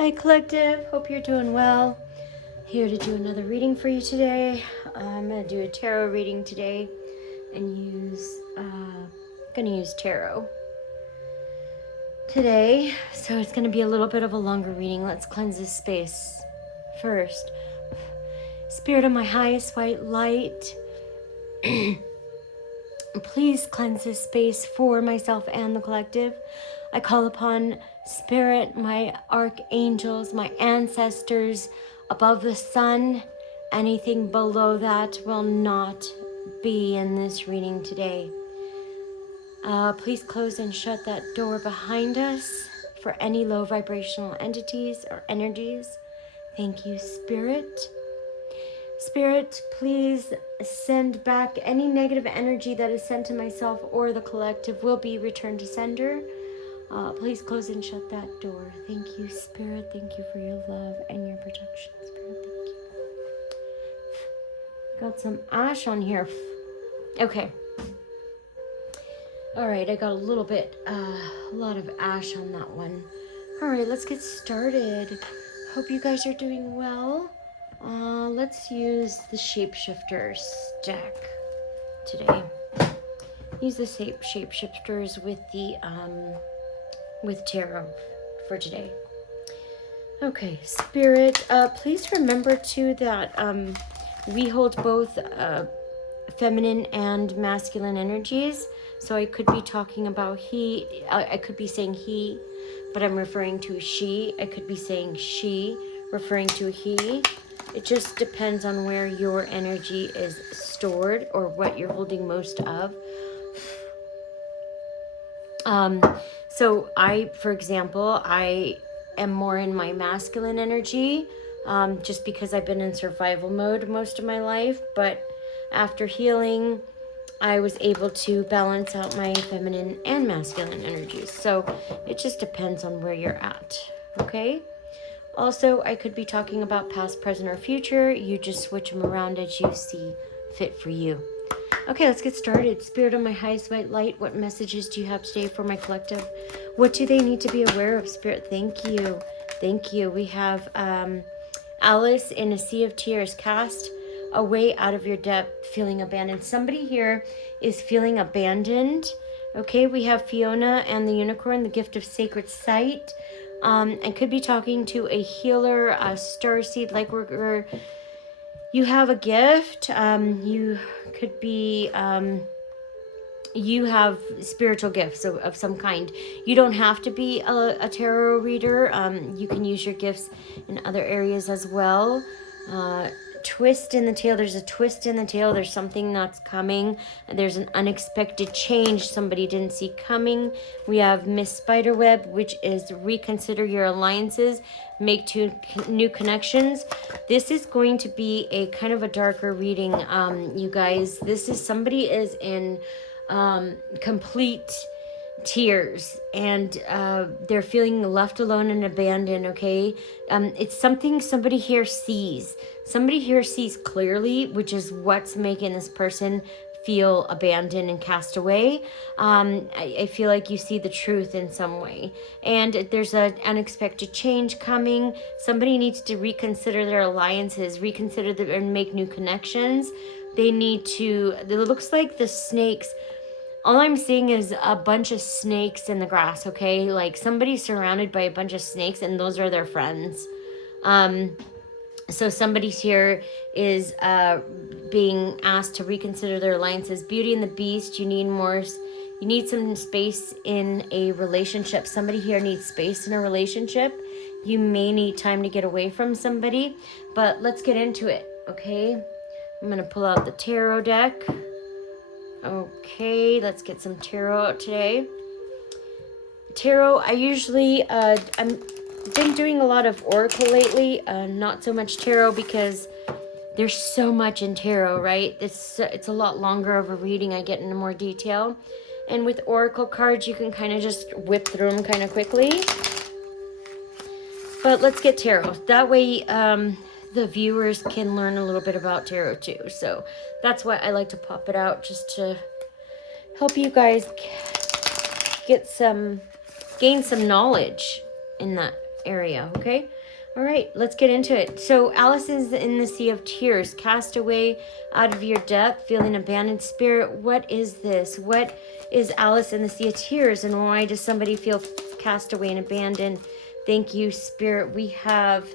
Hi Collective, hope you're doing well. Here to do another reading for you today. I'm going to do a tarot reading today and use tarot today. So it's going to be a little bit of a longer reading. Let's cleanse this space first. Spirit of my highest white light, please cleanse this space for myself and the collective. I call upon Spirit, my archangels, my ancestors above the sun. Anything below that will not be in this reading today. Please close and shut that door behind us for any low vibrational entities or energies. Thank you, Spirit. Spirit, please send back any negative energy that is sent to myself or the collective will be returned to sender. Please close and shut that door. Thank you, Spirit. Thank you for your love and your protection, Spirit. Thank you. Got some ash on here. Okay. All right, I got a lot of ash on that one. All right, let's get started. Hope you guys are doing well. Let's use the Shapeshifters deck today. Use the Shapeshifters with tarot for today. Okay, Spirit, please remember too that we hold both feminine and masculine energies. So I could be talking about he, I could be saying he, but I'm referring to she. I could be saying she, referring to he. It just depends on where your energy is stored or what you're holding most of. So for example, I am more in my masculine energy, just because I've been in survival mode most of my life. But after healing, I was able to balance out my feminine and masculine energies. So it just depends on where you're at. Okay. Also, I could be talking about past, present, or future. You just switch them around as you see fit for you. Okay, let's get started. Spirit of my highest white light, what messages do you have today for my collective? What do they need to be aware of, Spirit? Thank you. Thank you. We have Alice in a Sea of Tears. Cast away out of your depth, feeling abandoned. Somebody here is feeling abandoned. Okay, we have Fiona and the Unicorn, the gift of sacred sight. I could be talking to a healer, a starseed, like you have a gift. You could be, you have spiritual gifts of some kind. You don't have to be a tarot reader. You can use your gifts in other areas as well. Twist in the tail. There's a twist in the tail. There's something that's coming. There's an unexpected change somebody didn't see coming. We have Miss Spiderweb, which is reconsider your alliances, make two new connections. This is going to be a kind of a darker reading, you guys. This is somebody is in complete tears and they're feeling left alone and abandoned. Okay, it's something somebody here sees clearly, which is what's making this person feel abandoned and cast away. I feel like you see the truth in some way, and there's an unexpected change coming. Somebody needs to reconsider their alliances, and make new connections. They need to, it looks like the snakes, all I'm seeing is a bunch of snakes in the grass, okay? Like somebody's surrounded by a bunch of snakes and those are their friends. So somebody here is being asked to reconsider their alliances. Beauty and the Beast, you need some space in a relationship. Somebody here needs space in a relationship. You may need time to get away from somebody, but let's get into it, okay? I'm going to pull out the tarot deck. Okay, let's get some tarot out today. Tarot, I usually, I'm been doing a lot of oracle lately, not so much tarot because there's so much in tarot, right? It's a lot longer of a reading. I get into more detail. And with oracle cards, you can kind of just whip through them kind of quickly. But let's get tarot. That way, the viewers can learn a little bit about tarot too. So that's why I like to pop it out, just to help you guys gain some knowledge in that area, okay? All right, let's get into it. So Alice is in the sea of tears, cast away out of your depth, feeling abandoned. Spirit, what is this? What is Alice in the sea of tears, and why does somebody feel cast away and abandoned? Thank you, Spirit. We have,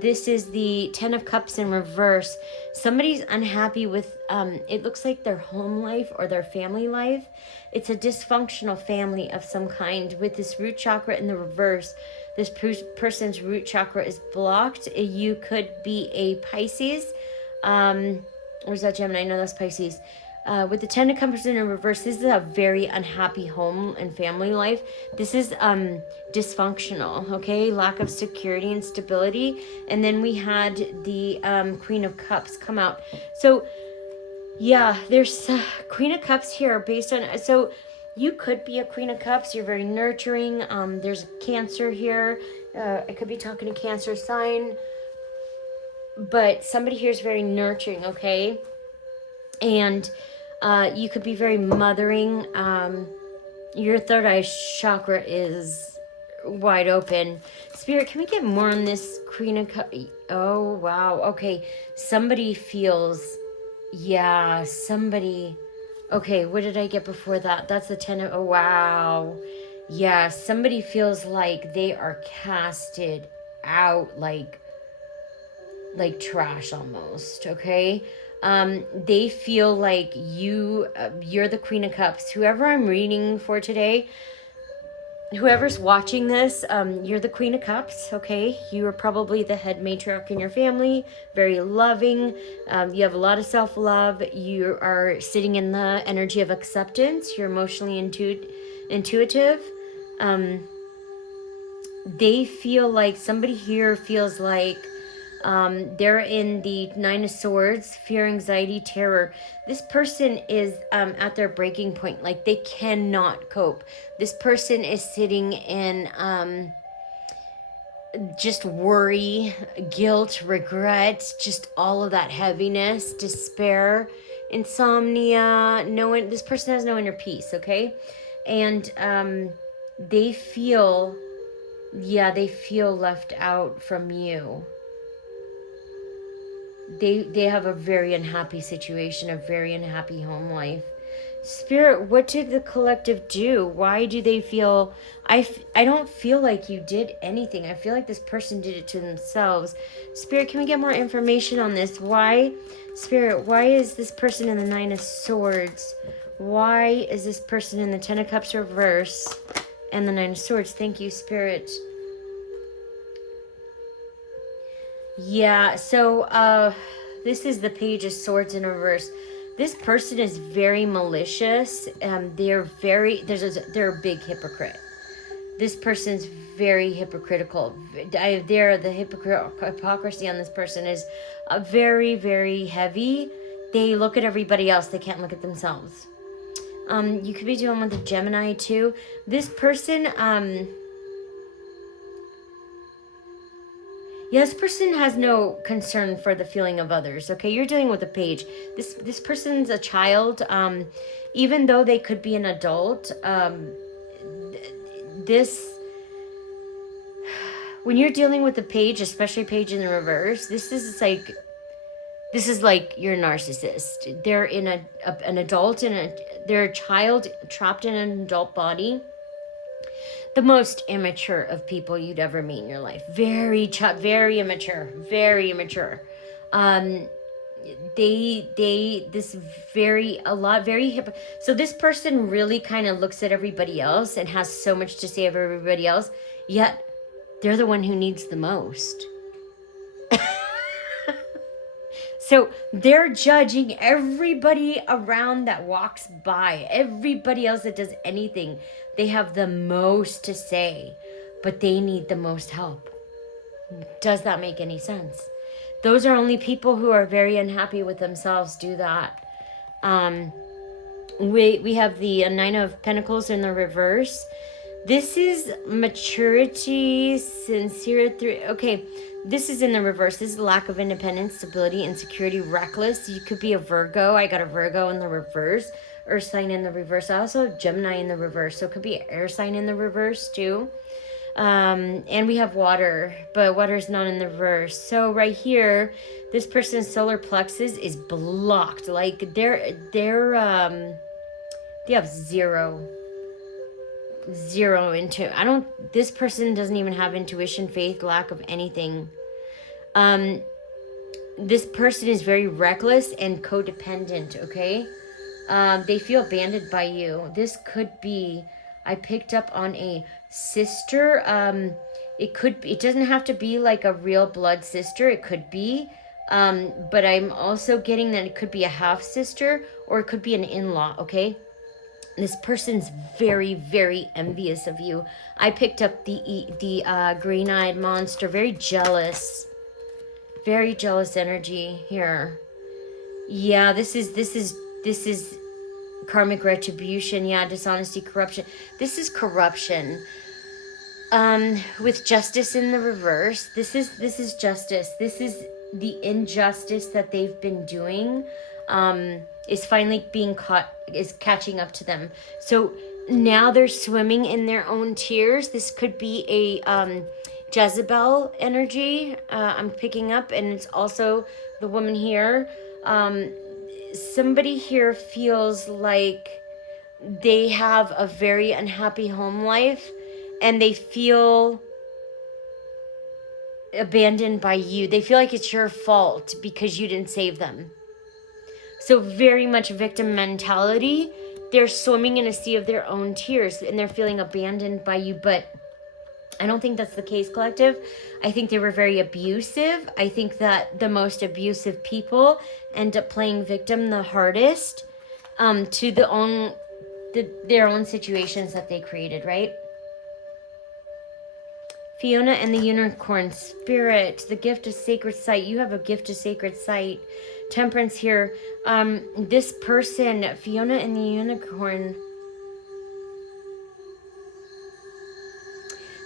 this is the Ten of Cups in reverse. Somebody's unhappy with, it looks like their home life or their family life. It's a dysfunctional family of some kind with this root chakra in the reverse. This person's root chakra is blocked. You could be a Pisces. Or is that Gemini? No, that's Pisces. With the Ten of Cups in reverse, this is a very unhappy home and family life. This is dysfunctional, okay? Lack of security and stability. And then we had the Queen of Cups come out. So, yeah, there's Queen of Cups here based on... So, you could be a Queen of Cups. You're very nurturing. There's Cancer here. I could be talking to Cancer sign. But somebody here is very nurturing, okay? And you could be very mothering. Your third eye chakra is wide open. Spirit, can we get more on this Queen of Cups? Oh, wow. Okay. Somebody feels... Yeah, somebody... Okay, what did I get before that? That's the Ten of... Oh, wow. Yeah, somebody feels like they are casted out like trash almost, okay? They feel like you're the Queen of Cups. Whoever I'm reading for today, whoever's watching this, you're the Queen of Cups, okay? You are probably the head matriarch in your family, very loving. You have a lot of self-love. You are sitting in the energy of acceptance. You're emotionally intuitive. They feel like, somebody here feels like they're in the Nine of Swords, fear, anxiety, terror. This person is at their breaking point. Like, they cannot cope. This person is sitting in just worry, guilt, regret, just all of that heaviness, despair, insomnia. This person has no inner peace, okay? And they feel left out from you. They have a very unhappy situation, a very unhappy home life. Spirit, what did the collective do? Why do they feel... I don't feel like you did anything. I feel like this person did it to themselves. Spirit, can we get more information on this? Why, Spirit, why is this person in the Nine of Swords? Why is this person in the Ten of Cups reverse and the Nine of Swords? Thank you, Spirit. Yeah, so this is the Page of Swords in reverse. This person is very malicious. They're a big hypocrite. This person's very hypocritical. The hypocrisy on this person is very, very heavy. They look at everybody else. They can't look at themselves. You could be dealing with a Gemini too. This person, this person has no concern for the feeling of others. Okay, you're dealing with a Page. This person's a child. Even though they could be an adult, when you're dealing with the Page, especially Page in the reverse, this is like you're a narcissist. They're in an adult, they're a child trapped in an adult body. The most immature of people you'd ever meet in your life. Very immature. Very immature. So this person really kind of looks at everybody else and has so much to say of everybody else, yet they're the one who needs the most. So they're judging everybody around that walks by, everybody else that does anything. They have the most to say, but they need the most help. Does that make any sense? Those are only people who are very unhappy with themselves do that. We have the Nine of Pentacles in the reverse. This is maturity, sincerity. Okay, this is in the reverse. This is lack of independence, stability, insecurity, reckless. You could be a Virgo. I got a Virgo in the reverse. Earth sign in the reverse. I also have Gemini in the reverse. So it could be an air sign in the reverse too. And we have water, but water is not in the reverse. So right here, this person's solar plexus is blocked. Like they have zero into. This person doesn't even have intuition, faith, lack of anything. This person is very reckless and codependent, okay? They feel abandoned by you. This could be, I picked up on a sister. It doesn't have to be like a real blood sister. It could be. But I'm also getting that it could be a half sister or it could be an in-law, okay? This person's very, very envious of you. I picked up the green-eyed monster, very jealous energy here. Yeah, this is karmic retribution. Yeah, dishonesty, corruption. This is corruption. With justice in the reverse. This is justice. This is the injustice that they've been doing. Is finally is catching up to them. So now they're swimming in their own tears. This could be a Jezebel energy I'm picking up, and it's also the woman here. Somebody here feels like they have a very unhappy home life and they feel abandoned by you. They feel like it's your fault because you didn't save them. So very much victim mentality. They're swimming in a sea of their own tears and they're feeling abandoned by you. But I don't think that's the case, collective. I think they were very abusive. I think that the most abusive people end up playing victim the hardest to their own situations that they created, right? Fiona and the Unicorn Spirit, the gift of sacred sight. You have a gift of sacred sight. Temperance here. This person, Fiona and the Unicorn.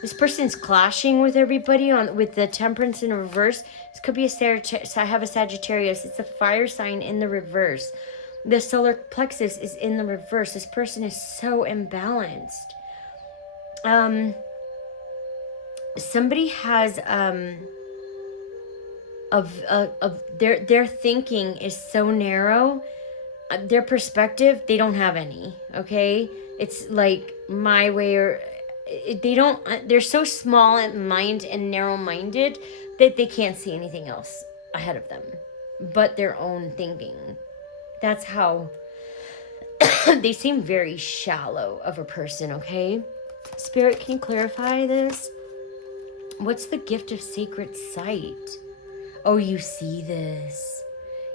This person's clashing with everybody with the Temperance in reverse. This could be I have a Sagittarius. It's a fire sign in the reverse. The solar plexus is in the reverse. This person is so imbalanced. Somebody has their thinking is so narrow. Their perspective, they don't have any. Okay, it's like my way or they're so small in mind and narrow-minded that they can't see anything else ahead of them but their own thinking. That's how they seem very shallow of a person, okay? Spirit, can you clarify this? What's the gift of sacred sight? Oh, you see this.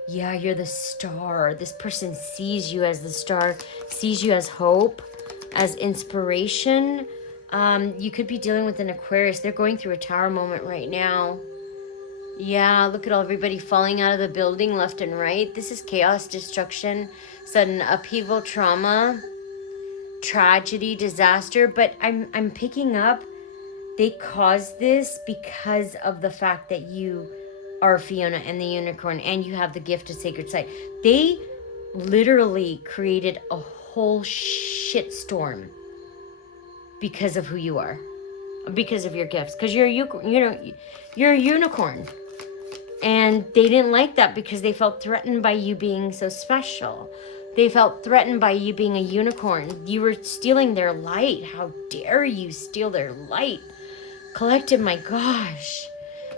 Yeah, you're the star. This person sees you as the star, sees you as hope, as inspiration. You could be dealing with an Aquarius. They're going through a tower moment right now. Yeah, look at everybody falling out of the building left and right. This is chaos, destruction, sudden upheaval, trauma, tragedy, disaster. But I'm picking up they caused this because of the fact that you are Fiona and the Unicorn and you have the gift of sacred sight. They literally created a whole shitstorm because of who you are, because of your gifts, because you're a unicorn. And they didn't like that because they felt threatened by you being so special. They felt threatened by you being a unicorn. You were stealing their light. How dare you steal their light? Collective, my gosh.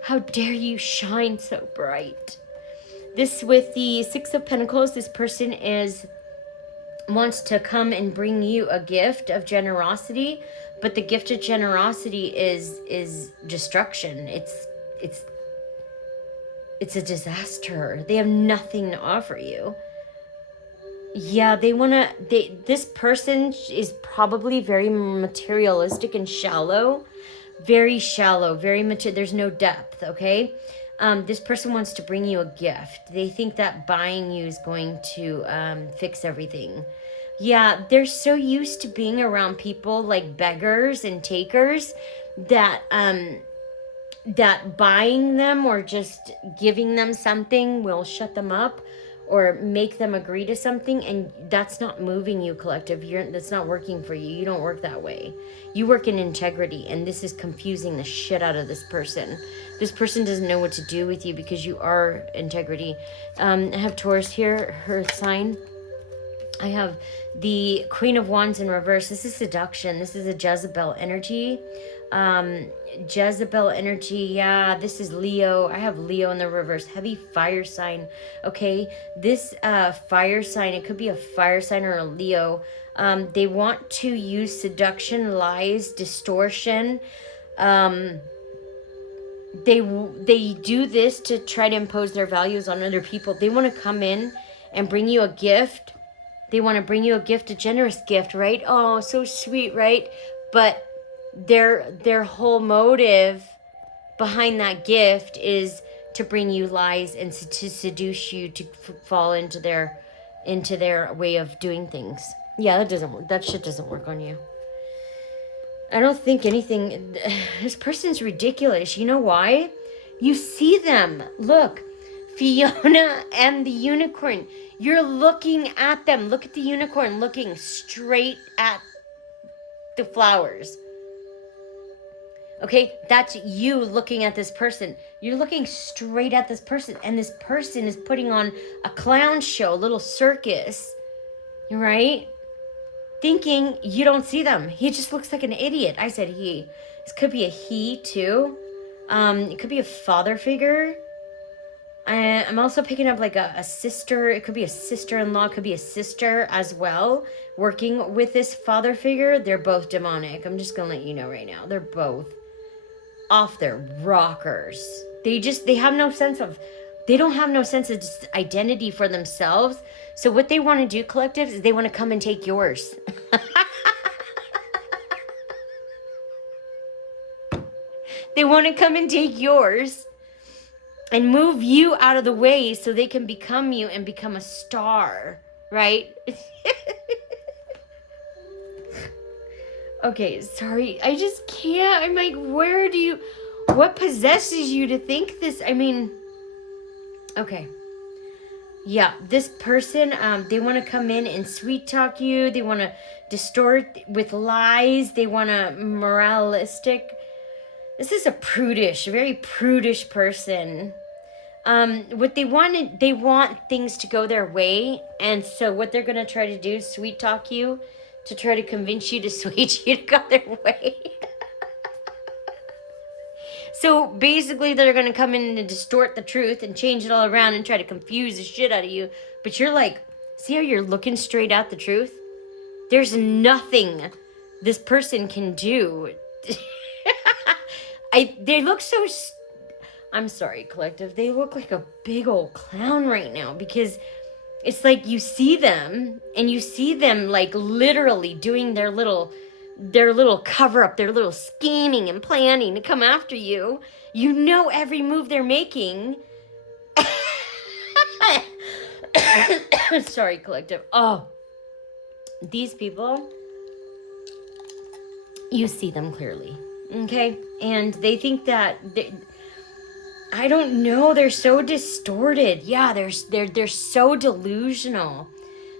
How dare you shine so bright? This with the Six of Pentacles, this person wants to come and bring you a gift of generosity, but the gift of generosity is destruction. It's a disaster. They have nothing to offer you. Yeah, this person is probably very materialistic and shallow. Very shallow, very material. There's no depth, okay? This person wants to bring you a gift. They think that buying you is going to fix everything. Yeah, they're so used to being around people like beggars and takers that buying them or just giving them something will shut them up or make them agree to something, and that's not moving you, collective. That's not working for you. You don't work that way. You work in integrity, and this is confusing the shit out of this person. This person doesn't know what to do with you because you are integrity. I have Taurus here, her sign. I have the Queen of Wands in reverse. This is seduction. This is a Jezebel energy. Jezebel energy. Yeah, this is Leo. I have Leo in the reverse. Heavy fire sign. Okay, this fire sign, it could be a fire sign or a Leo. They want to use seduction, lies, distortion. They do this to try to impose their values on other people. They want to come in and bring you a gift. They want to bring you a gift, a generous gift, right? Oh, so sweet, right? But their whole motive behind that gift is to bring you lies and to seduce you to fall into their way of doing things. Yeah, that doesn't work. That shit doesn't work on you. I don't think anything. This person's ridiculous. You know why? You see them. Look, Fiona and the unicorn. You're looking at them. Look at the unicorn looking straight at the flowers. Okay, that's you looking at this person. You're looking straight at this person, and this person is putting on a clown show, a little circus, right? Thinking you don't see them. He just looks like an idiot. I said he. This could be a he too. It could be a father figure. I'm also picking up like a sister. It could be a sister-in-law. It could be a sister as well. Working with this father figure. They're both demonic. I'm just going to let you know right now. They're both off their rockers. They have no sense of, they don't have no sense of identity for themselves. So what they want to do, collective, is they want to come and take yours. They want to come and take yours and move you out of the way so they can become you and become a star, right? Okay, sorry. I just can't. I'm like, what possesses you to think this? I mean, okay. Yeah, this person, they want to come in and sweet talk you. They want to distort with lies. They want to moralistic. This is a very prudish person. What they want things to go their way. And so what they're going to try to do is sweet talk you to try to convince you to switch you to go their way. So basically they're going to come in and distort the truth and change it all around and try to confuse the shit out of you. But you're like, see how you're looking straight at the truth? There's nothing this person can do. They look so... I'm sorry, collective. They look like a big old clown right now because it's like you see them and you see them like literally doing their little cover up, their little scheming and planning to come after you. You know every move they're making. Sorry, collective. Oh, these people, you see them clearly. Okay? And they think that I don't know, they're so distorted. Yeah, they're so delusional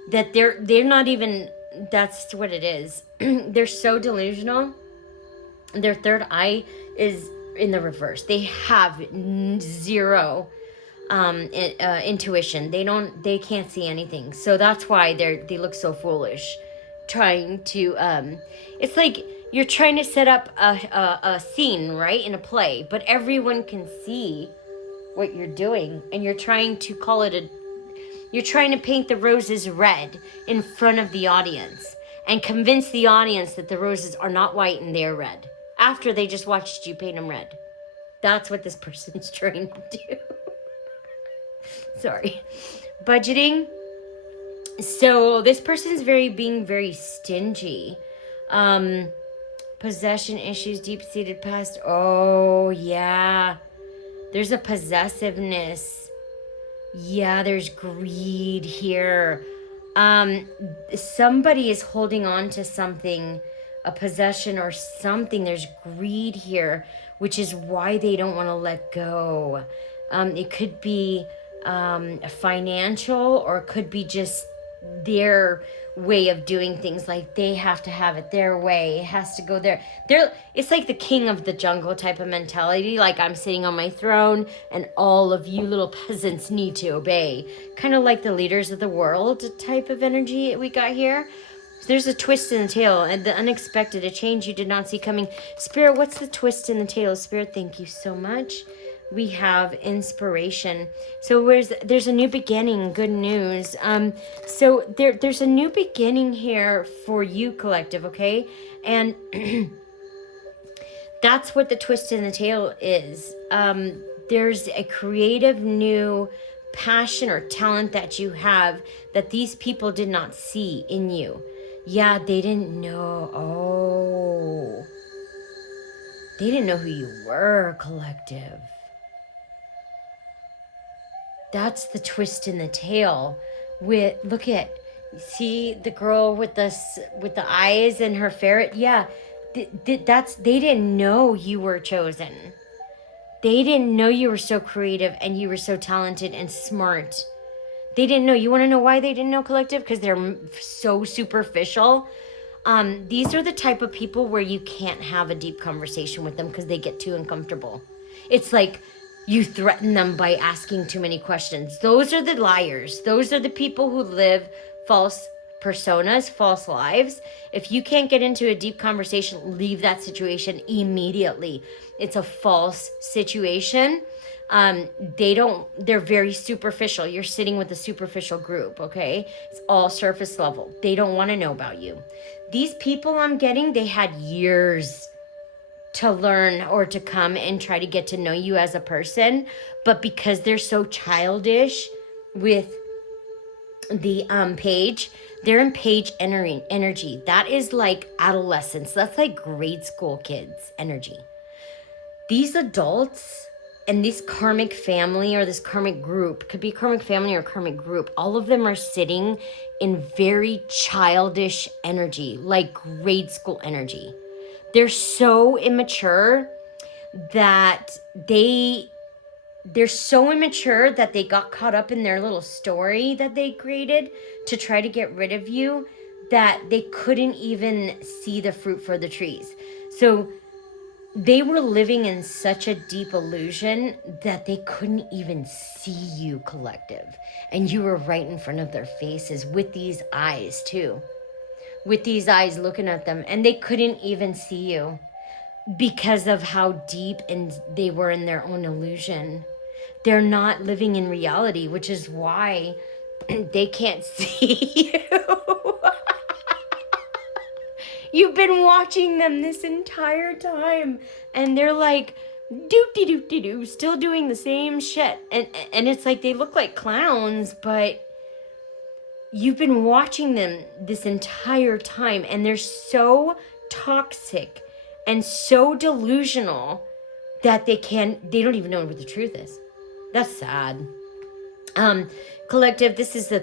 that they're not even, that's what it is. They're so delusional. Their third eye is in the reverse. They have zero intuition. They can't see anything. So that's why they look so foolish. Trying to it's like you're trying to set up a scene, right, in a play, but everyone can see what you're doing, and you're trying to you're trying to paint the roses red in front of the audience and convince the audience that the roses are not white and they're red after they just watched you paint them red. That's what this person's trying to do. Sorry. Budgeting. So this person's being very stingy. Possession issues, deep-seated past. Oh, yeah. There's a possessiveness. Yeah, there's greed here. Somebody is holding on to something, a possession or something. There's greed here, which is why they don't want to let go. It could be financial, or it could be just their way of doing things. Like they have to have it their way. It has to go there. It's like the king of the jungle type of mentality. Like I'm sitting on my throne and all of you little peasants need to obey. Kind of like the leaders of the world type of energy we got here. There's a twist in the tale and the unexpected, a change you did not see coming. Spirit, what's the twist in the tale? Spirit, thank you so much. We have inspiration. So there's a new beginning, good news. So there's a new beginning here for you, collective, okay? And that's what the twist in the tale is. There's a creative new passion or talent that you have that these people did not see in you. Yeah, they didn't know. Oh, they didn't know who you were, collective. That's the twist in the tale. Look at, see the girl with the eyes and her ferret. Yeah, they didn't know you were chosen. They didn't know you were so creative and you were so talented and smart. They didn't know. You want to know why they didn't know, collective? Because they're so superficial. These are the type of people where you can't have a deep conversation with them because they get too uncomfortable. It's like you threaten them by asking too many questions. Those are the liars. Those are the people who live false personas, false lives. If you can't get into a deep conversation, leave that situation immediately. It's a false situation. They're very superficial. You're sitting with a superficial group, okay? It's all surface level. They don't want to know about you. These people I'm getting, they had years to learn or to come and try to get to know you as a person. But because they're so childish with the page, they're in page energy. That is like adolescence. That's like grade school kids energy. These adults and this karmic family or this karmic group, could be karmic family or karmic group, all of them are sitting in very childish energy, like grade school energy. They're so immature that they're so immature that they got caught up in their little story that they created to try to get rid of you, that they couldn't even see the fruit for the trees. So they were living in such a deep illusion that they couldn't even see you, collective. And you were right in front of their faces with these eyes too. With these eyes looking at them. And they couldn't even see you because of how deep they were in their own illusion. They're not living in reality, which is why they can't see you. You've been watching them this entire time, and they're like, doop-de-doop-de-doo, still doing the same shit. And it's like they look like clowns, but you've been watching them this entire time, and they're so toxic and so delusional that they don't even know what the truth is. That's sad. Collective, this is the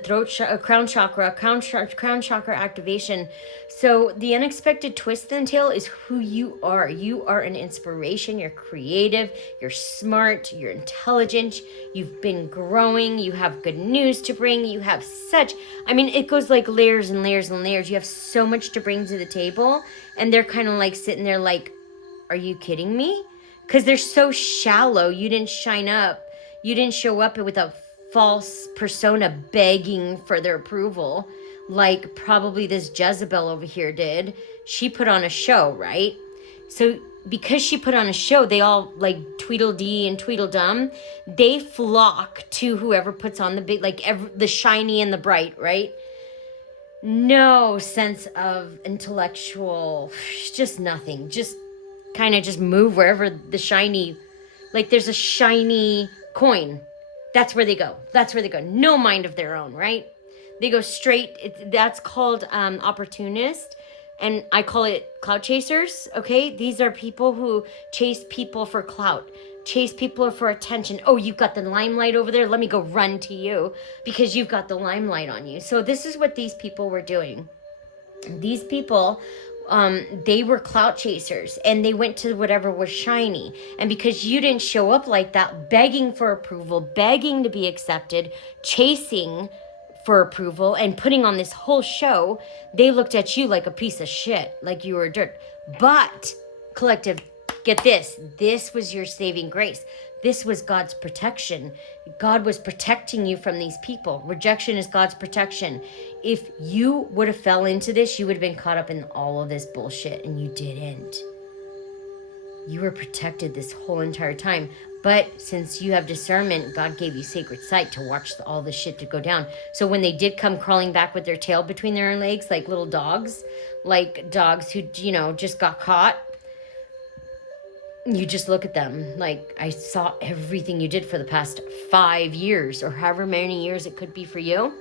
crown chakra activation. So the unexpected twist in the tale is who you are. You are an inspiration. You're creative. You're smart. You're intelligent. You've been growing. You have good news to bring. You have it goes like layers and layers and layers. You have so much to bring to the table. And they're kind of like sitting there like, are you kidding me? Because they're so shallow. You didn't shine up. You didn't show up with a false persona begging for their approval, like probably this Jezebel over here did. She put on a show, right? So because she put on a show, they all like Tweedledee and Tweedledum, they flock to whoever puts on the big, the shiny and the bright, right? No sense of intellectual, just nothing. Just kind of just move wherever the shiny, like there's a shiny coin. That's where they go. No mind of their own, right? They go straight. That's called opportunist. And I call it clout chasers, okay? These are people who chase people for clout. Chase people for attention. Oh, you've got the limelight over there. Let me go run to you because you've got the limelight on you. So this is what these people were doing. These people they were clout chasers and they went to whatever was shiny. And because you didn't show up like that, begging for approval, begging to be accepted, chasing for approval and putting on this whole show, they looked at you like a piece of shit, like you were dirt. But collective, get this. This was your saving grace. This was God's protection. God was protecting you from these people. Rejection is God's protection. If you would have fell into this, you would have been caught up in all of this bullshit, and you didn't. You were protected this whole entire time. But since you have discernment, God gave you sacred sight to watch all this shit to go down. So when they did come crawling back with their tail between their legs, like little dogs, like dogs who, just got caught, you just look at them like, I saw everything you did for the past 5 years or however many years it could be for you.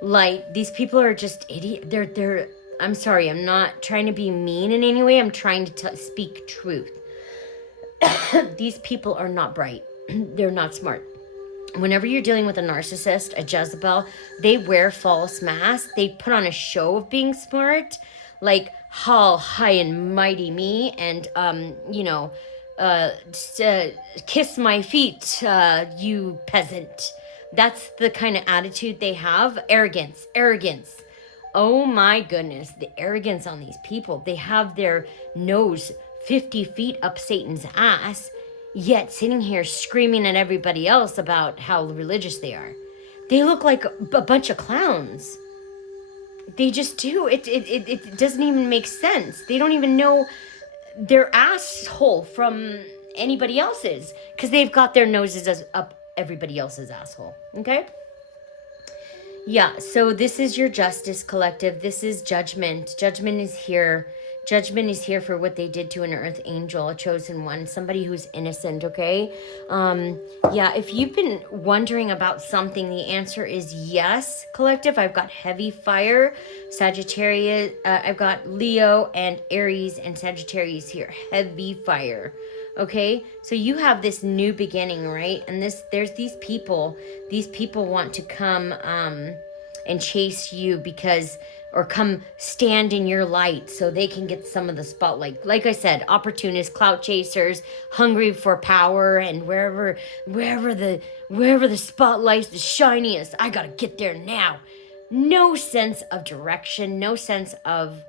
Like, these people are just idiot. They're I'm sorry, I'm not trying to be mean in any way. I'm trying to speak truth. These people are not bright. They're not smart. Whenever you're dealing with a narcissist, a Jezebel, they wear false masks. They put on a show of being smart, like all high and mighty me, and kiss my feet, you peasant. That's the kind of attitude they have. Arrogance. Oh my goodness, the arrogance on these people. They have their nose 50 feet up Satan's ass, yet sitting here screaming at everybody else about how religious they are. They look like a bunch of clowns. They just do. It doesn't even make sense. They don't even know their asshole from anybody else's because they've got their noses up everybody else's asshole. Okay? Yeah, so this is your justice collective. This is judgment. Judgment is here. Judgment is here for what they did to an earth angel, a chosen one, somebody who's innocent, okay? Yeah, if you've been wondering about something, the answer is yes, collective. I've got heavy fire, Sagittarius. I've got Leo and Aries and Sagittarius here. Heavy fire, okay? So you have this new beginning, right? And there's these people. These people want to come and chase you or come stand in your light so they can get some of the spotlight. Like I said, opportunists, clout chasers, hungry for power, and wherever the spotlight's the shiniest, I gotta get there now. No sense of direction, no sense of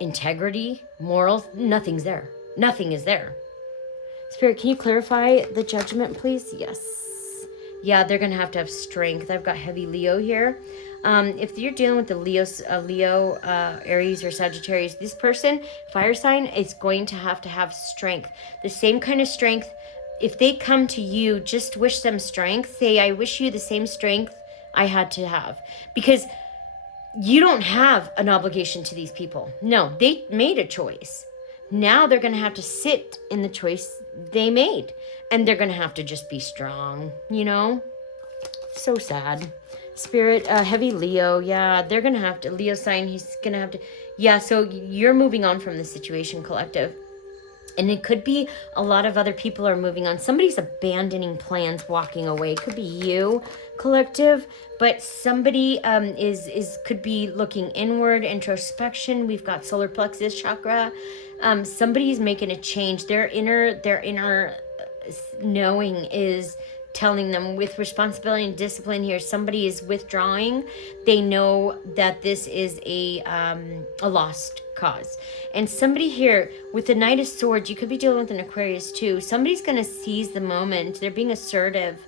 integrity, morals, nothing's there. Nothing is there. Spirit, can you clarify the judgment, please? Yes. Yeah, they're going to have strength. I've got heavy Leo here. If you're dealing with the Leo, Aries, or Sagittarius, this person, fire sign, is going to have strength. The same kind of strength. If they come to you, just wish them strength. Say, I wish you the same strength I had to have. Because you don't have an obligation to these people. No, they made a choice. Now they're going to have to sit in the choice they made. And they're going to have to just be strong, So sad. Spirit, heavy Leo, yeah, they're going to have to, Leo sign, he's going to have to, yeah, so you're moving on from the situation, collective. And it could be a lot of other people are moving on. Somebody's abandoning plans, walking away. It could be you, collective, but somebody could be looking inward, introspection. We've got solar plexus chakra. Somebody's making a change. Their inner knowing is telling them with responsibility and discipline here. Somebody is withdrawing. They know that this is a lost cause. And somebody here with the Knight of Swords, you could be dealing with an Aquarius too. Somebody's going to seize the moment. They're being assertive.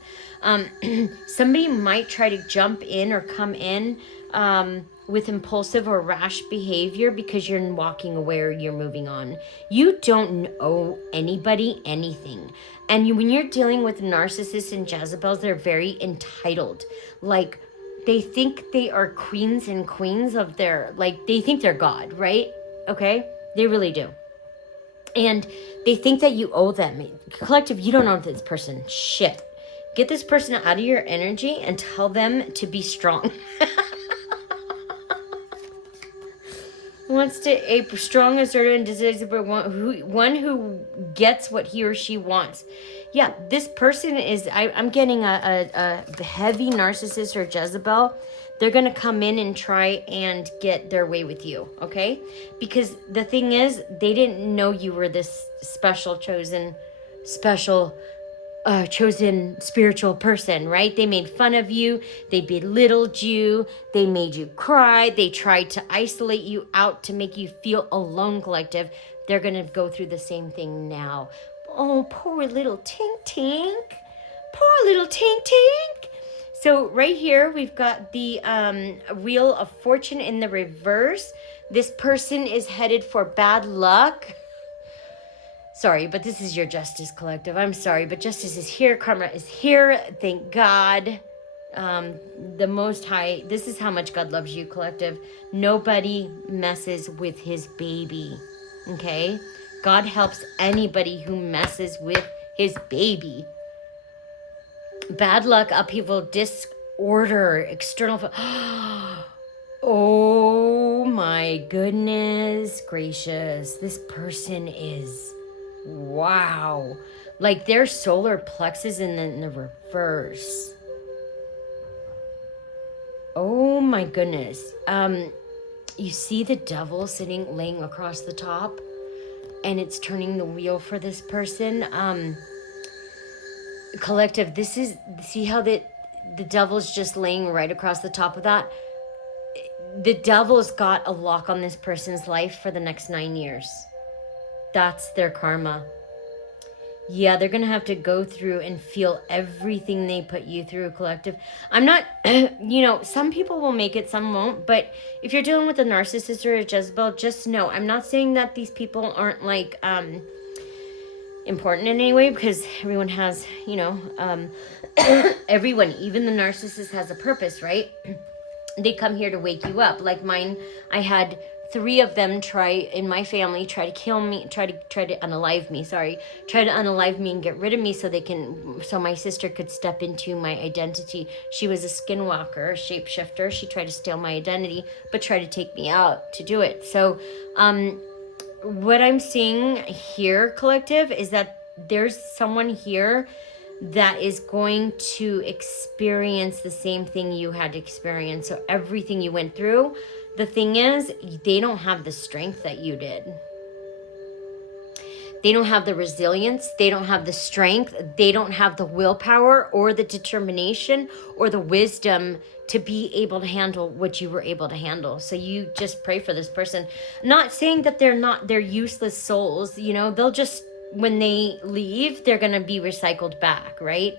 Somebody might try to jump in or come in with impulsive or rash behavior because you're walking away or you're moving on. You don't owe anybody anything. And when you're dealing with narcissists and Jezebels, they're very entitled. Like, they think they are queens and queens of they think they're God, right? Okay? They really do. And they think that you owe them. Collective, you don't owe this person shit. Get this person out of your energy and tell them to be strong. wants to a strong, assertive, and decisive one who gets what he or she wants. Yeah, this person is. I'm getting a heavy narcissist or Jezebel. They're gonna come in and try and get their way with you, okay? Because the thing is, they didn't know you were this chosen spiritual person, right? They made fun of you. They belittled you. They made you cry. They tried to isolate you out to make you feel alone, collective. They're going to go through the same thing now. Oh, poor little Tink Tink. Poor little Tink Tink. So right here, we've got the Wheel of Fortune in the reverse. This person is headed for bad luck. Sorry, but this is your justice, collective. I'm sorry, but justice is here. Karma is here. Thank God. The Most High. This is how much God loves you, collective. Nobody messes with his baby. Okay? God helps anybody who messes with his baby. Bad luck, upheaval, disorder, external... Oh my goodness gracious. This person is... Wow. Like their solar plexus in the reverse. Oh my goodness. You see the devil laying across the top, and it's turning the wheel for this person. Collective, see how the devil's just laying right across the top of that? The devil's got a lock on this person's life for the next 9 years. That's their karma. Yeah, they're going to have to go through and feel everything they put you through, collective. I'm not, some people will make it, some won't. But if you're dealing with a narcissist or a Jezebel, just know, I'm not saying that these people aren't like important in any way, because everyone has, everyone, even the narcissist has a purpose, right? They come here to wake you up. Like mine, I had 3 of them try to kill me, try to unalive me and get rid of me so my sister could step into my identity. She was a skinwalker, shapeshifter. She tried to steal my identity, but tried to take me out to do it. So, what I'm seeing here, collective, is that there's someone here that is going to experience the same thing you had to experience. So everything you went through, the thing is, they don't have the strength that you did. They don't have the resilience. They don't have the strength. They don't have the willpower or the determination or the wisdom to be able to handle what you were able to handle. So you just pray for this person. Not saying that they're useless souls. They'll just, when they leave, they're going to be recycled back, right?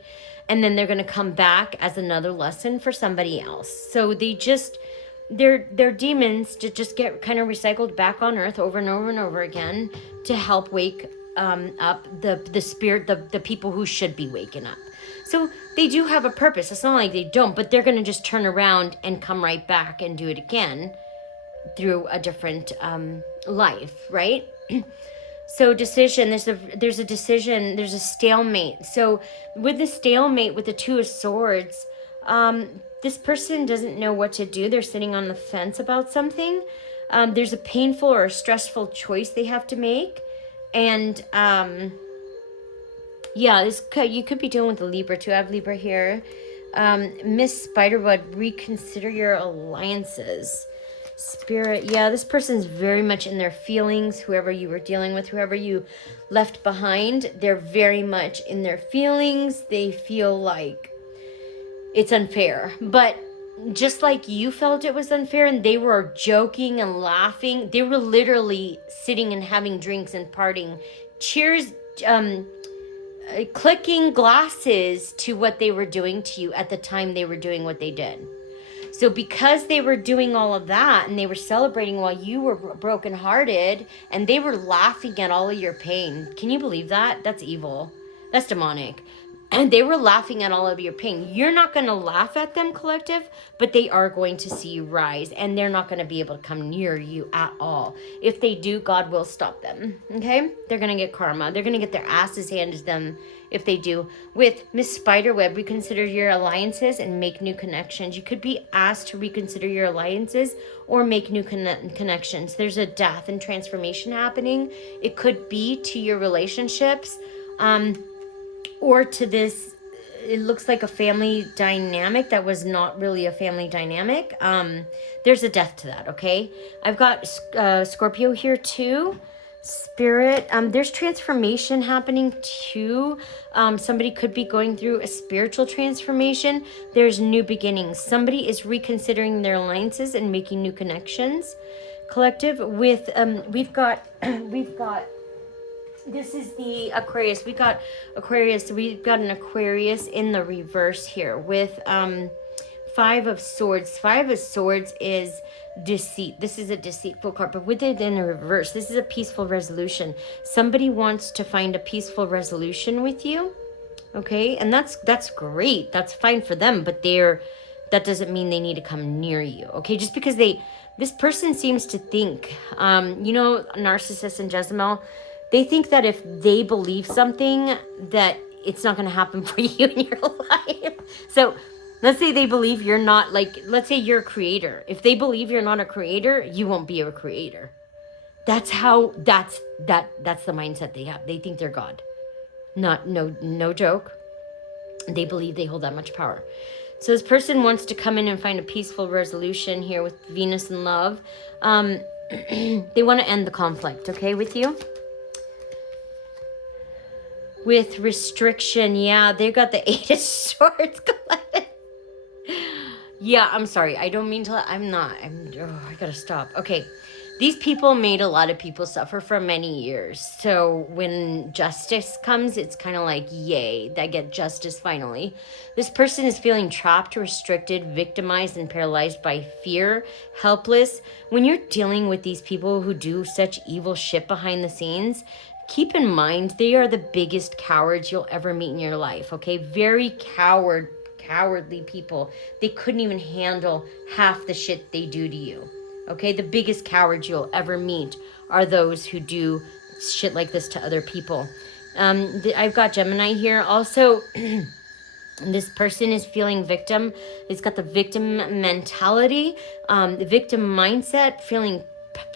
And then they're going to come back as another lesson for somebody else. So they're demons to just get kind of recycled back on earth over and over and over again to help wake up the spirit, the people who should be waking up. So they do have a purpose. It's not like they don't, but they're going to just turn around and come right back and do it again through a different life, right? So decision, there's a decision, there's a stalemate. So with the stalemate, with the 2 of Swords, this person doesn't know what to do. They're sitting on the fence about something. There's a painful or a stressful choice they have to make. And you could be dealing with a Libra too. I have Libra here. Miss Spiderwood, reconsider your alliances. Spirit, this person's very much in their feelings. Whoever you were dealing with, whoever you left behind, they're very much in their feelings. They feel like it's unfair. But just like you felt it was unfair and they were joking and laughing, they were literally sitting and having drinks and partying. Cheers, clicking glasses to what they were doing to you at the time they were doing what they did. So because they were doing all of that and they were celebrating while you were brokenhearted and they were laughing at all of your pain. Can you believe that? That's evil. That's demonic. And they were laughing at all of your pain. You're not going to laugh at them, collective, but they are going to see you rise, and they're not going to be able to come near you at all. If they do, God will stop them, okay? They're going to get karma. They're going to get their asses handed to them if they do. With Miss Spiderweb, reconsider your alliances and make new connections. You could be asked to reconsider your alliances or make new connections. There's a death and transformation happening. It could be to your relationships, or to this, it looks like a family dynamic that was not really a family dynamic. There's a death to that, okay? I've got Scorpio here too. Spirit, there's transformation happening too. Somebody could be going through a spiritual transformation. There's new beginnings. Somebody is reconsidering their alliances and making new connections. Collective with, we've got this is the Aquarius. We got Aquarius. We've got an Aquarius in the reverse here with Five of Swords. Five of Swords is deceit. This is a deceitful card, but with it in the reverse, this is a peaceful resolution. Somebody wants to find a peaceful resolution with you, okay? And that's great. That's fine for them, but that doesn't mean they need to come near you, okay? Just because this person seems to think, Narcissus and Jezebel, they think that if they believe something, that it's not going to happen for you in your life. So let's say they believe you're not, let's say you're a creator. If they believe you're not a creator, you won't be a creator. That's the mindset they have. They think they're God. No joke. They believe they hold that much power. So this person wants to come in and find a peaceful resolution here with Venus and love. They want to end the conflict, okay, with you. With restriction, yeah, they've got the Eight of Swords. Yeah, I'm sorry. I don't mean to. I gotta stop. Okay. These people made a lot of people suffer for many years. So when justice comes, it's kind of like, yay, they get justice finally. This person is feeling trapped, restricted, victimized, and paralyzed by fear, helpless. When you're dealing with these people who do such evil shit behind the scenes, keep in mind, they are the biggest cowards you'll ever meet in your life, okay? Very cowardly people. They couldn't even handle half the shit they do to you, okay? The biggest cowards you'll ever meet are those who do shit like this to other people. I've got Gemini here. Also, this person is feeling victim. It's got the victim mentality, the victim mindset, feeling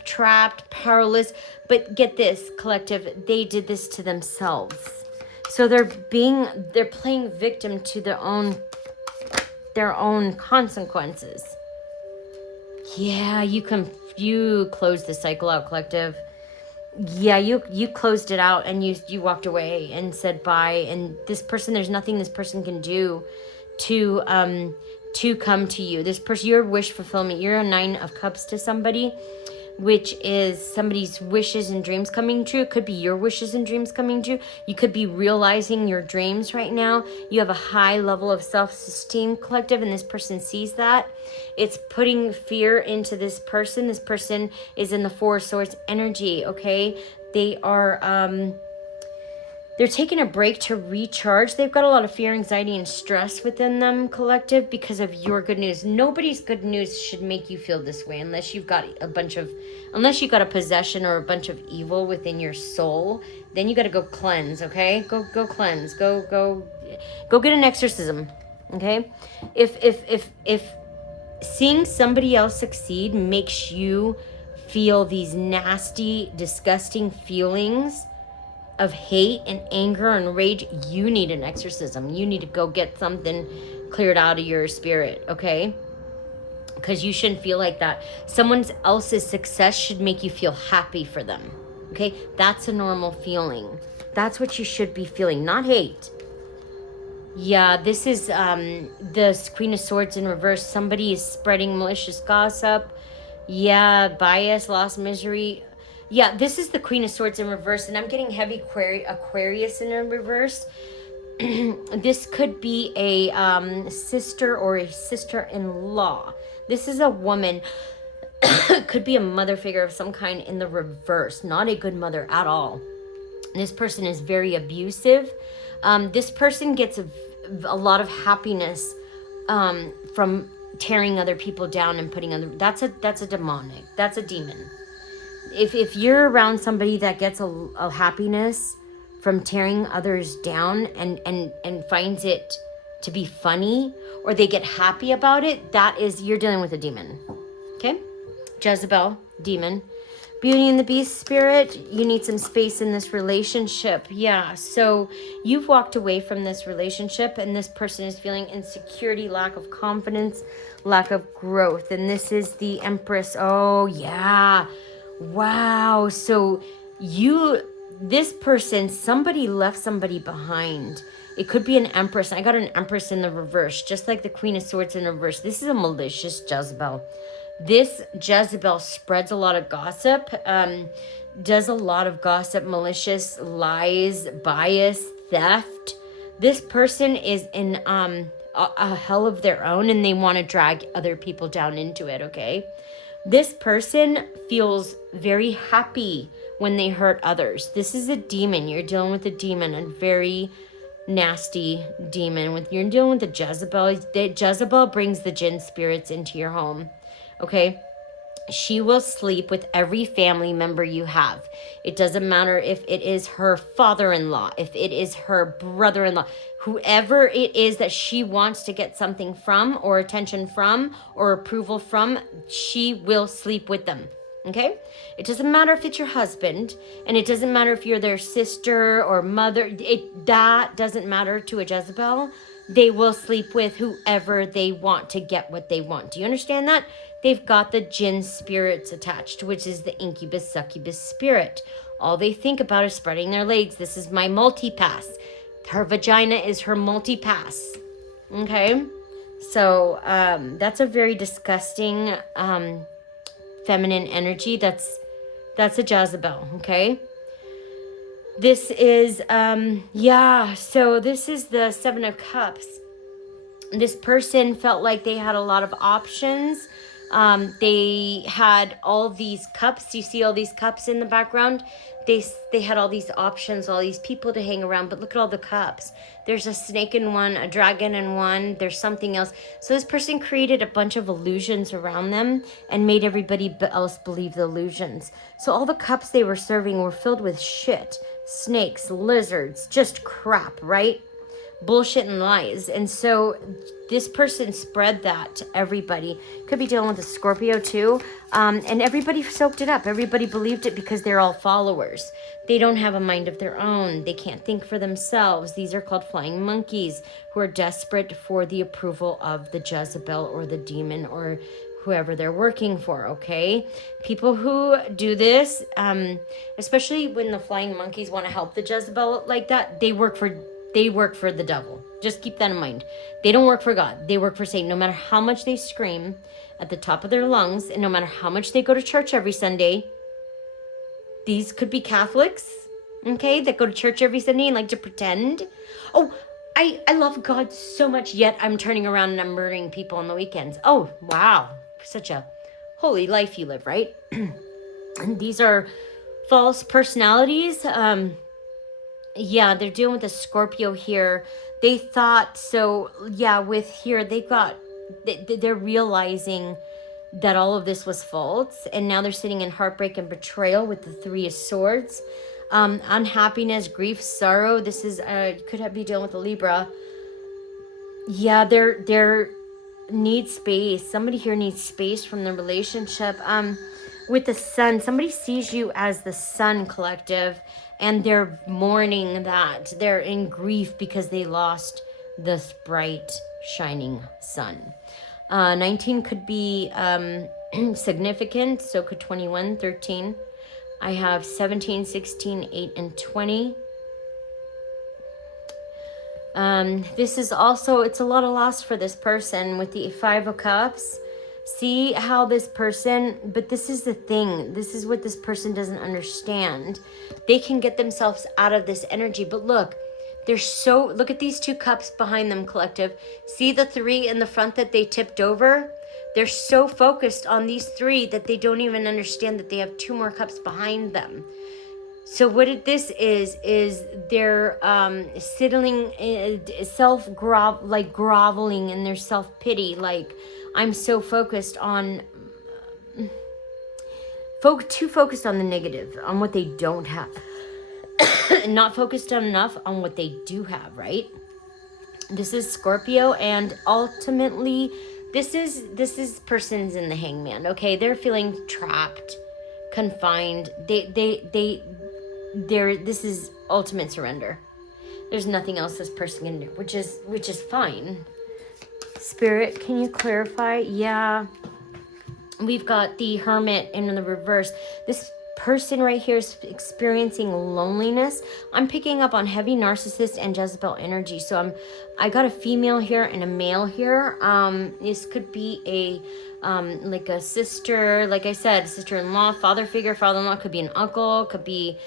trapped, powerless. But get this, collective, they did this to themselves. So they're playing victim to their own consequences. Yeah, you closed the cycle out, collective. Yeah, you closed it out and you walked away and said bye. And this person, there's nothing this person can do to come to you. This person, your wish fulfillment, you're a Nine of Cups to somebody, which is somebody's wishes and dreams coming true. It could be your wishes and dreams coming true. You could be realizing your dreams right now. You have a high level of self-esteem, collective, and this person sees that. It's putting fear into this person. This person is in the Four of Swords energy, okay? They are they're taking a break to recharge. They've got a lot of fear, anxiety, and stress within them, collective, because of your good news. Nobody's good news should make you feel this way unless you've got a possession or a bunch of evil within your soul. Then you got to go cleanse, okay? Go cleanse. Go get an exorcism, okay? If seeing somebody else succeed makes you feel these nasty, disgusting feelings of hate and anger and rage, you need an exorcism. You need to go get something cleared out of your spirit, okay? Because you shouldn't feel like that. Someone else's success should make you feel happy for them, okay? That's a normal feeling. That's what you should be feeling, not hate. Yeah, this is the Queen of Swords in reverse. Somebody is spreading malicious gossip. Yeah, bias, loss, misery. Yeah, this is the Queen of Swords in reverse, and I'm getting heavy Aquarius in a reverse. This could be a sister or a sister-in-law. This is a woman. Could be a mother figure of some kind in the reverse. Not a good mother at all. This person is very abusive. This person gets a lot of happiness from tearing other people down and putting other. That's a demonic. That's a demon. If you're around somebody that gets a happiness from tearing others down and finds it to be funny, or they get happy about it, you're dealing with a demon. Okay? Jezebel, demon. Beauty and the Beast spirit, you need some space in this relationship. Yeah, so you've walked away from this relationship, and this person is feeling insecurity, lack of confidence, lack of growth. And this is the Empress. Oh, yeah. Wow. So this person, somebody left somebody behind. It could be an Empress. I got an Empress in the reverse, just like the Queen of Swords in reverse. This is a malicious Jezebel. This Jezebel spreads a lot of gossip, does a lot of gossip, malicious lies, bias, theft. This person is in a hell of their own, and they want to drag other people down into it, okay? This person feels very happy when they hurt others. This is a demon. You're dealing with a demon, a very nasty demon. You're dealing with a Jezebel. Jezebel brings the jinn spirits into your home. Okay, she will sleep with every family member you have. It doesn't matter if it is her father-in-law, if it is her brother-in-law, whoever it is that she wants to get something from, or attention from, or approval from, she will sleep with them. Okay? It doesn't matter if it's your husband, and it doesn't matter if you're their sister or mother. That doesn't matter to a Jezebel. They will sleep with whoever they want to get what they want. Do you understand that? They've got the jinn spirits attached, which is the incubus, succubus spirit. All they think about is spreading their legs. This is my multipass. Her vagina is her multipass. Okay? So that's a very disgusting feminine energy. That's a Jezebel, okay? This is, so this is the Seven of Cups. This person felt like they had a lot of options. They had all these cups. You see all these cups in the background? They had all these options, all these people to hang around, but look at all the cups. There's a snake in one, a dragon in one, there's something else. So this person created a bunch of illusions around them and made everybody else believe the illusions. So all the cups they were serving were filled with shit, snakes, lizards, just crap, right? Bullshit and lies. And so this person spread that to everybody. Could be dealing with a Scorpio too. And everybody soaked it up. Everybody believed it because they're all followers. They don't have a mind of their own. They can't think for themselves. These are called flying monkeys, who are desperate for the approval of the Jezebel or the demon or whoever they're working for, okay? People who do this, especially when the flying monkeys want to help the Jezebel like that, they work for the devil. Just keep that in mind. They don't work for God. They work for Satan. No matter how much they scream at the top of their lungs, and no matter how much they go to church every Sunday, these could be Catholics, okay, that go to church every Sunday and like to pretend. Oh, I love God so much, yet I'm turning around and I'm murdering people on the weekends. Oh, wow. Such a holy life you live, right? And these are false personalities. Yeah, they're dealing with a Scorpio here. They thought, so yeah, with here, they're realizing that all of this was false. And now they're sitting in heartbreak and betrayal with the Three of Swords. Unhappiness, grief, sorrow. This is, you could be dealing with a Libra. Yeah, they're need space. Somebody here needs space from the relationship. With the Sun, somebody sees you as the Sun collective, and they're mourning that. They're in grief because they lost this bright, shining sun. 19 could be significant, so could 21, 13. I have 17, 16, 8, and 20. This is also, it's a lot of loss for this person with the Five of Cups. See how this person, but this is the thing. This is what this person doesn't understand. They can get themselves out of this energy, but look, look at these two cups behind them, collective. See the three in the front that they tipped over? They're so focused on these three that they don't even understand that they have two more cups behind them. So what this is they're settling, groveling in their self-pity, like, I'm so focused on, too focused on the negative, on what they don't have, and not focused on enough on what they do have, right? This is Scorpio, and ultimately, this is persons in the Hangman. Okay, they're feeling trapped, confined. This is ultimate surrender. There's nothing else this person can do, which is fine. Spirit, can you clarify? Yeah, we've got the Hermit in the reverse. This person right here is experiencing loneliness. I'm picking up on heavy narcissist and Jezebel energy. So I got a female here and a male here. This could be like a sister, like I said, sister-in-law, father figure, father-in-law, could be an uncle, could be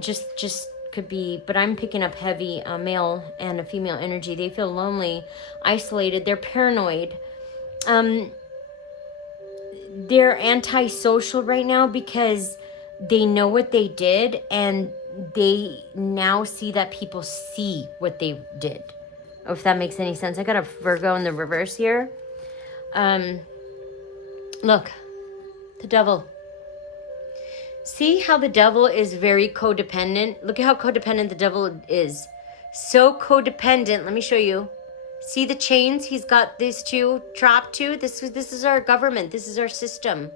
just could be, but I'm picking up heavy male and a female energy. They feel lonely, isolated, they're paranoid. They're antisocial right now because they know what they did, and they now see that people see what they did. Oh, if that makes any sense. I got a Virgo in the reverse here. Look, the devil. See how the devil is very codependent? Look at how codependent the devil is. So codependent. Let me show you. See the chains he's got these two trapped to? This is our government. This is our system.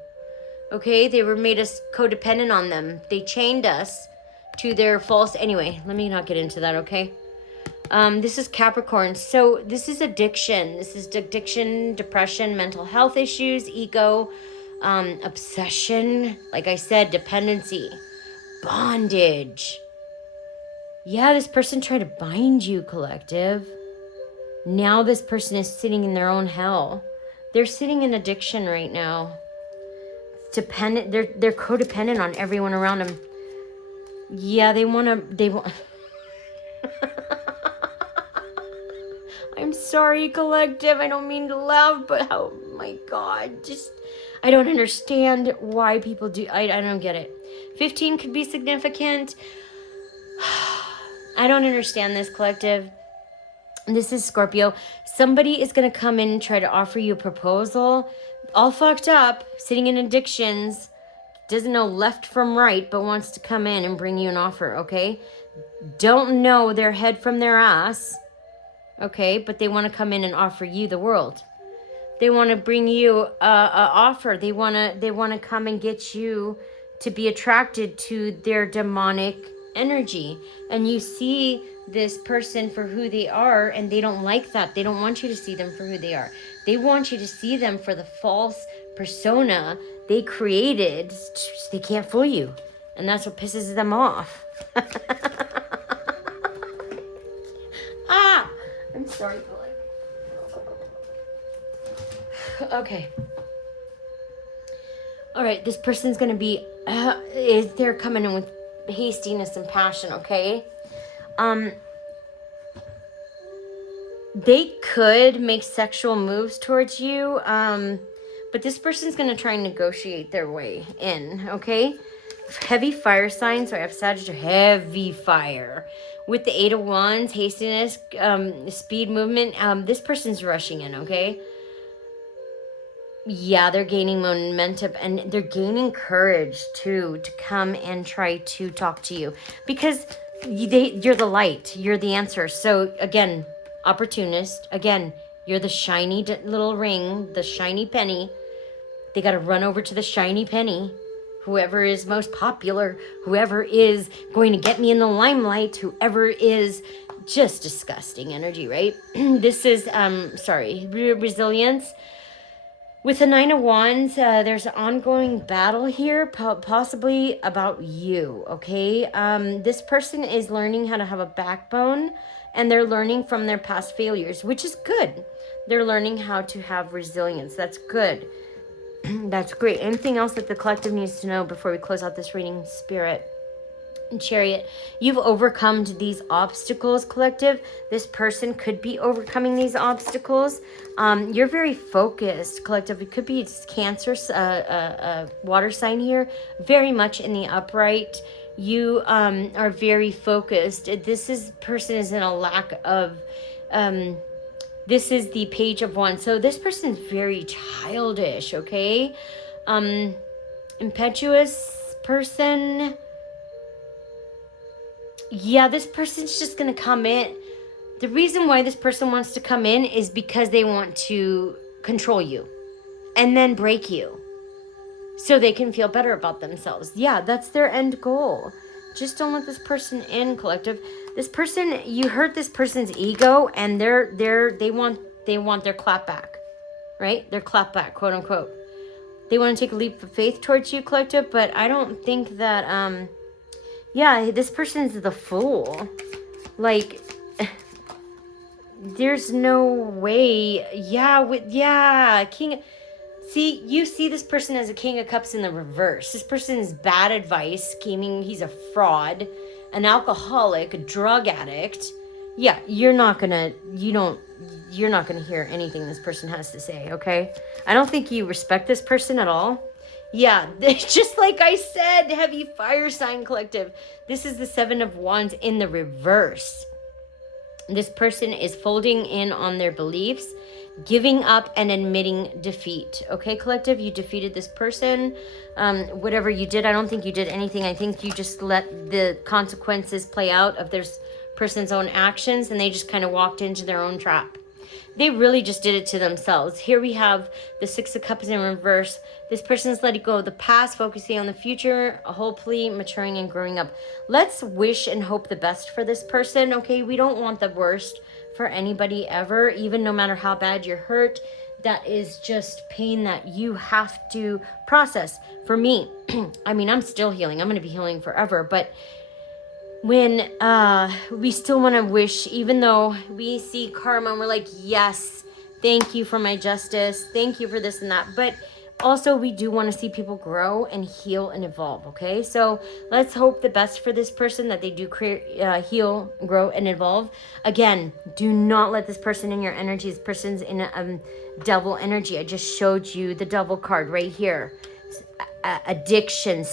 Okay, they made us codependent on them. They chained us to their false... Anyway, let me not get into that, okay? This is Capricorn. So this is addiction. This is addiction, depression, mental health issues, ego, obsession. Like I said, dependency, bondage. Yeah, this person tried to bind you, collective. Now this person is sitting in their own hell. They're sitting in addiction right now. Dependent, they're codependent on everyone around them. Yeah, they want. I'm sorry, collective. I don't mean to laugh, but oh my God, I don't understand why people do. I don't get it. 15 could be significant. I don't understand this, collective. This is Scorpio. Somebody is going to come in and try to offer you a proposal. All fucked up, sitting in addictions, doesn't know left from right, but wants to come in and bring you an offer, okay? Don't know their head from their ass, okay? But they want to come in and offer you the world. They want to bring you a offer. They want to come and get you to be attracted to their demonic energy. And you see this person for who they are, and they don't like that. They don't want you to see them for who they are. They want you to see them for the false persona they created. They can't fool you. And that's what pisses them off. I'm sorry, okay. All right, this person's going to be, they're coming in with hastiness and passion, okay? They could make sexual moves towards you, but this person's going to try and negotiate their way in, okay? Heavy fire signs, so I have Sagittarius, heavy fire. With the 8 of Wands, hastiness, speed, movement, this person's rushing in, okay? Yeah, they're gaining momentum, and they're gaining courage, too, to come and try to talk to you. Because you're the light, you're the answer. So, again, opportunist. Again, you're the shiny little ring, the shiny penny. They got to run over to the shiny penny. Whoever is most popular, whoever is going to get me in the limelight, whoever is just disgusting energy, right? This is, resilience. With the 9 of Wands, there's an ongoing battle here, possibly about you, okay? This person is learning how to have a backbone, and they're learning from their past failures, which is good. They're learning how to have resilience. That's good. That's great. Anything else that the collective needs to know before we close out this reading, Spirit? Chariot, you've overcome these obstacles, collective. This person could be overcoming these obstacles. You're very focused, collective. It could be Cancer, water sign here, very much in the upright. You are very focused. Person is in a lack of, this is the Page of Wands. So this person's very childish, okay? Impetuous person. Yeah, this person's just going to come in. The reason why this person wants to come in is because they want to control you and then break you so they can feel better about themselves. Yeah, that's their end goal. Just don't let this person in, collective. This person, you hurt this person's ego, and they want their clap back, right? Their clap back, quote unquote. They want to take a leap of faith towards you, collective, but I don't think that yeah, this person's the fool. Like, there's no way. Yeah, King. See, you see this person as a King of Cups in the reverse. This person is bad advice, scheming. He's a fraud, an alcoholic, a drug addict. Yeah, you're not gonna hear anything this person has to say, okay? I don't think you respect this person at all. Yeah, just like I said, heavy fire sign, collective. This is the Seven of Wands in the reverse. This person is folding in on their beliefs, giving up and admitting defeat. Okay, collective, you defeated this person. Whatever you did, I don't think you did anything. I think you just let the consequences play out of this person's own actions, and they just kind of walked into their own trap. They really just did it to themselves. Here we have the Six of Cups in reverse. This person's letting go of the past, focusing on the future, hopefully maturing and growing up. Let's wish and hope the best for this person, okay? We don't want the worst for anybody ever, even no matter how bad you're hurt. That is just pain that you have to process. For me, I mean, I'm still healing. I'm going to be healing forever, but when we still want to wish, even though we see karma and we're like, yes, thank you for my justice, thank you for this and that, but also we do want to see people grow and heal and evolve, okay? So let's hope the best for this person, that they do heal, grow, and evolve. Again, do not let this person in your energy. This person's in a devil energy. I just showed you the devil card right here. Addiction,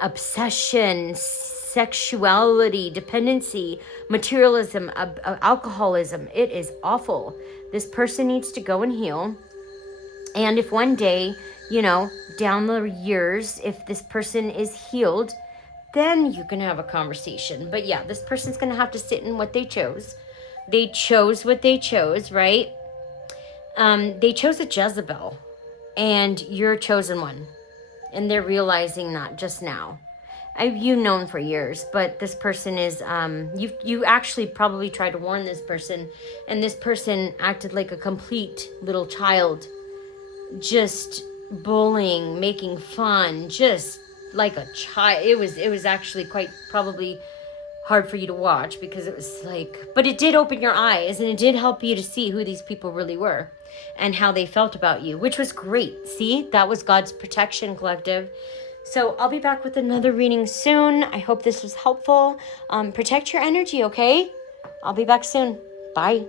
obsession, sexuality, dependency, materialism, alcoholism. It is awful. This person needs to go and heal. And if one day, down the years, if this person is healed, then you can have a conversation. But yeah, this person's going to have to sit in what they chose. They chose what they chose, right? They chose a Jezebel, and you're a chosen one. And they're realizing that just now. You've known for years, but this person is, you actually probably tried to warn this person, and this person acted like a complete little child, just bullying, making fun, just like a child. It was actually quite probably hard for you to watch, because it was like, but it did open your eyes, and it did help you to see who these people really were and how they felt about you, which was great. See, that was God's protection, collective. So I'll be back with another reading soon. I hope this was helpful. Protect your energy, okay? I'll be back soon. Bye.